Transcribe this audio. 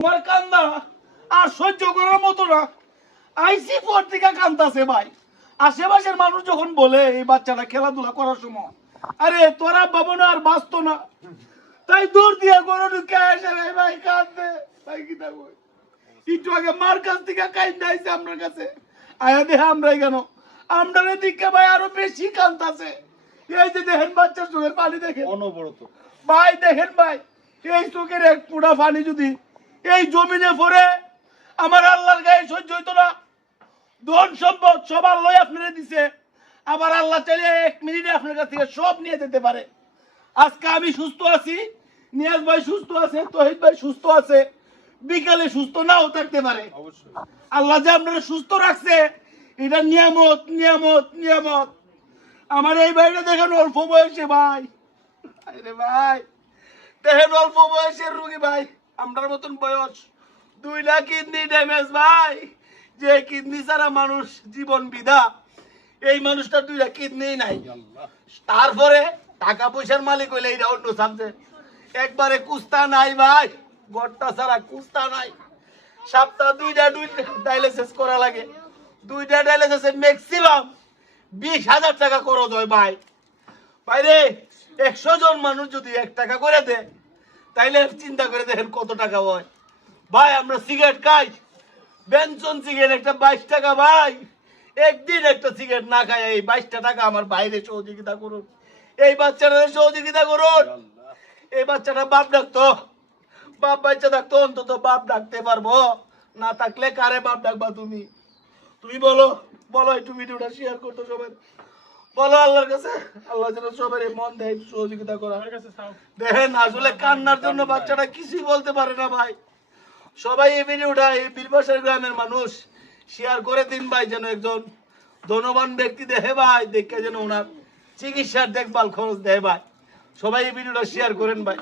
তোমার কান্না আর সহ্য করার মতো না। আইসি পর থেকে কান্দাছে ভাই। আশেপাশের মানুষ যখন বলে এই বাচ্চাটা খেলাধুলা করার সময়, আরে তোরা বাবনা আর বাঁচতো না, তাই দূর দিয়ে গরু ঢুকে আসে রে ভাই, কাঁদবে ভাই। কি থাকবো একটু আগে মার কাছ থেকে কাইন্দা আইছে আমার কাছে, আয়া দেখে আমরাই কেন আমরা দিকে ভাই আরো বেশি কান্দাছে। এই যে দেখেন বাচ্চার চোখের পানি দেখেন অনবরত ভাই, দেখেন ভাই এই চোখের এক ফুটা পানি যদি এই জমিনে পড়ে, আমার আল্লাহর গায়ে সহ্য হইতো না। ধন সম্পদ সব আল্লাহ আপনারা দিছে, আবার আল্লাহ চাইলে 1 মিনিটে আপনার কাছ থেকে সব নিয়ে যেতে পারে। আজকে আমি সুস্থ আছি, নিয়াজ ভাই সুস্থ আছে, তহিদ ভাই সুস্থ আছে, বিকালে সুস্থ নাও থাকতে পারে। অবশ্যই আল্লাহ যে আপনারা সুস্থ রাখছে এটা নিয়ামত, নিয়ামত, নিয়ামত। আমার এই ভাইটা দেখেন অল্প বয়সে ভাই, আরে ভাই দেখেন অল্প বয়সের রুগী ভাই, আমরার মতন বয়স, 2টা কিডনি ড্যামেজ ভাই। যে কিডনি ছাড়া মানুষ জীবন বিধা, এই মানুষটার 2টা কিডনি নাই। তারপরে টাকা পয়সার মালিক হইলে এটা অন্য সাবজেক্ট। একবারে কুস্তা নাই ভাই, গড়টা ছাড়া কুস্তা নাই। সপ্তাহ 2টা ডায়ালিসিস করা লাগে। 2টা ডায়ালিসিসে ম্যাক্সিমাম 20,000 টাকা খরচ হয় ভাই। বাইরে 100 জন মানুষ যদি 1 টাকা করে দেয়, তাইলে চিন্তা করে দেখেন কত টাকা হয় ভাই। আমরা সিগারেট খাই, বেনসন সিগারেট একটা 22 টাকা ভাই। একদিন একটা সিগারেট না খাই, এই 22টা টাকা আমার বাইরে সহযোগিতা করুন, এই বাচ্চাটার সহযোগিতা করুন। এই বাচ্চাটা বাপ ডাকতো, বাপ বাচ্চা ডাকতো, অন্তত বাপ ডাকতে পারবো, না থাকলে কারে বাপ ডাকবা তুমি? তুমি বলো, বলো একটু ভিডিওটা শেয়ার করতো সবাই, বলো আল্লাহর কাছে, আল্লাহ যেন সবার মন দেয় সহযোগিতা করা। দেখেন আসলে কান্নার জন্য বাচ্চাটা কিছুই বলতে পারে না ভাই। সবাই এই ভিডিওটা এই বীরবাসার গ্রামের মানুষ শেয়ার করে দিন ভাই, যেন একজন ধনবান ব্যক্তি দেখে ভাই, দেখে যেন ওনার চিকিৎসার দেখভাল খরচ দেয় ভাই। সবাই এই ভিডিওটা শেয়ার করেন ভাই।